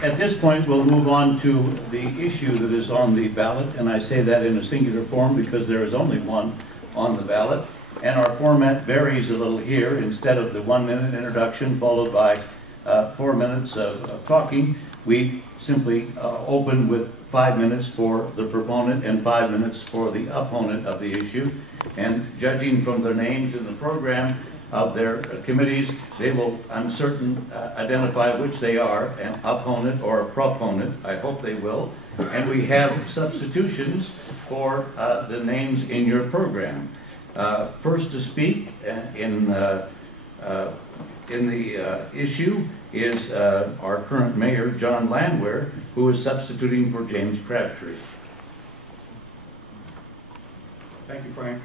At this point, we'll move on to the issue that is on the ballot, and I say that in a singular form because there is only one on the ballot, and our format varies a little here. Instead of the 1-minute introduction followed by 4 minutes of talking, we simply open with 5 minutes for the proponent and 5 minutes for the opponent of the issue, and judging from their names in the program of their committees, they will, I'm certain, identify which they are, an opponent or a proponent. I hope they will. And we have substitutions for the names in your program. First to speak in the issue is our current mayor, John Landwehr, who is substituting for James Crabtree. Thank you, Frank.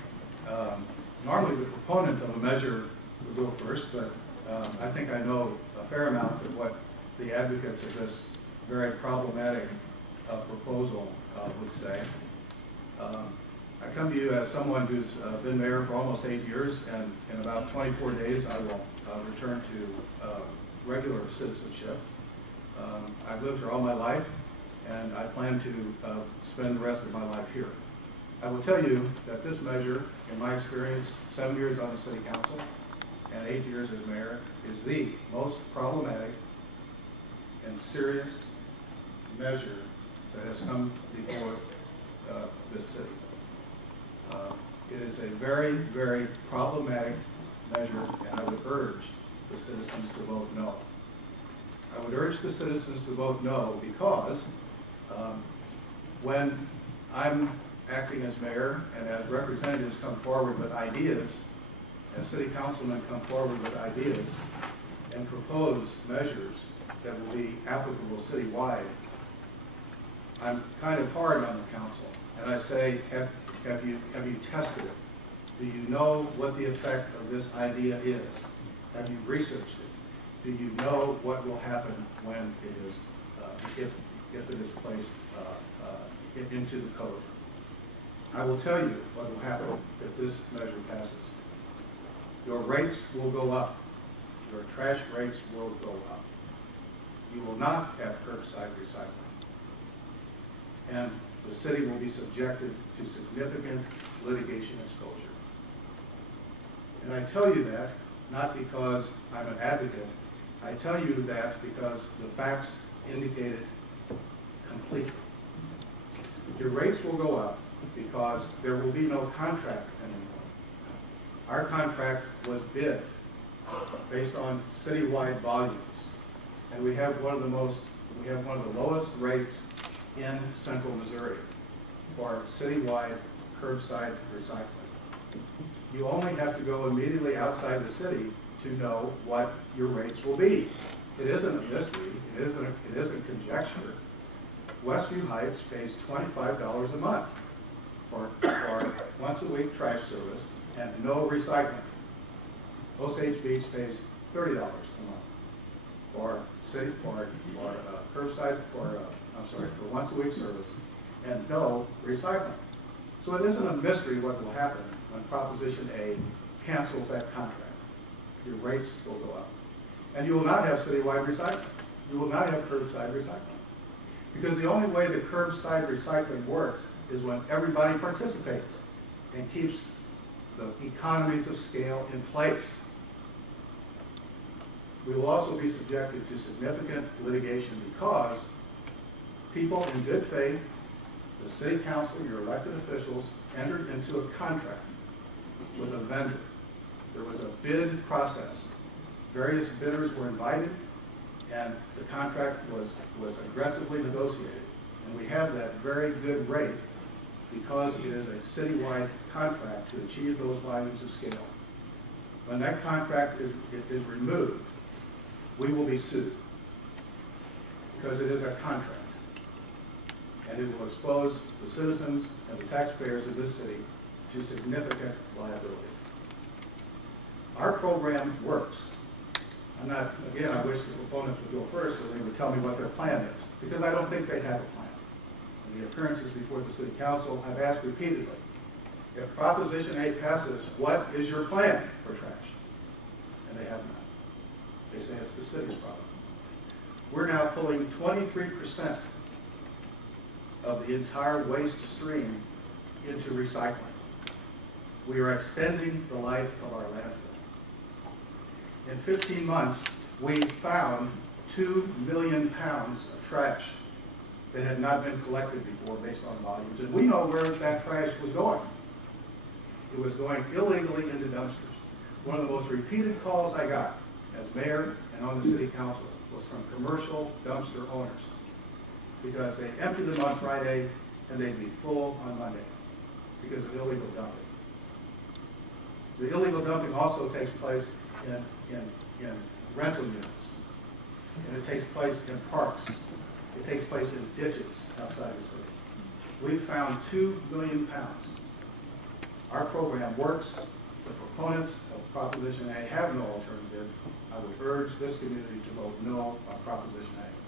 Normally the proponent of a measure will go first, but I think I know a fair amount of what the advocates of this very problematic proposal would say. I come to you as someone who's been mayor for almost 8 years, and in about 24 days I will return to regular citizenship. I've lived here all my life, and I plan to spend the rest of my life here. I will tell you that this measure, in my experience, 7 years on the city council and 8 years as mayor, is the most problematic and serious measure that has come before this city. It is a very, very problematic measure, and I would urge the citizens to vote no. I would urge the citizens to vote no because when I'm acting as mayor and as representatives come forward with ideas, as city councilmen come forward with ideas and propose measures that will be applicable citywide, I'm kind of hard on the council, and I say, have you tested it? Do you know what the effect of this idea is? Have you researched it? Do you know what will happen when it is, if it is placed into the code? I will tell you what will happen if this measure passes. Your rates will go up. Your trash rates will go up. You will not have curbside recycling. And the city will be subjected to significant litigation exposure. And I tell you that not because I'm an advocate. I tell you that because the facts indicate it completely. Your rates will go up because there will be no contract anymore. Our contract was bid based on citywide volumes, and we have one of the lowest rates in central Missouri for citywide curbside recycling. You only have to go immediately outside the city to know what your rates will be. It isn't a mystery. It isn't conjecture. Westview Heights pays $25 a month for once-a-week trash service and no recycling. Osage Beach pays $30 a month for curbside for once-a-week service and no recycling. So it isn't a mystery what will happen when Proposition A cancels that contract. Your rates will go up, and you will not have citywide recycling. You will not have curbside recycling, because the only way the curbside recycling works is when everybody participates and keeps the economies of scale in place. We will also be subjected to significant litigation because people in good faith, the city council, your elected officials, entered into a contract with a vendor. There was a bid process. Various bidders were invited, and the contract was aggressively negotiated. And we have that very good rate because it is a citywide contract to achieve those volumes of scale. When that contract is removed, we will be sued because it is a contract. And it will expose the citizens and the taxpayers of this city to significant liability. Our program works. Again, I wish the proponents would go first so they would tell me what their plan is, because I don't think they have a plan. In the appearances before the city council, I've asked repeatedly, if Proposition 8 passes, what is your plan for trash? And they have not. They say it's the city's problem. We're now pulling 23% of the entire waste stream into recycling. We are extending the life of our landfill. In 15 months, we found 2 million pounds of trash that had not been collected before based on volumes. And we know where that trash was going. It was going illegally into dumpsters. One of the most repeated calls I got as mayor and on the city council was from commercial dumpster owners, because they emptied them on Friday and they'd be full on Monday because of illegal dumping. The illegal dumping also takes place in rental units, and it takes place in parks. It takes place in ditches outside the city. We've found 2 million pounds. Our program works. The proponents of Proposition A have no alternative. I would urge this community to vote no on Proposition A.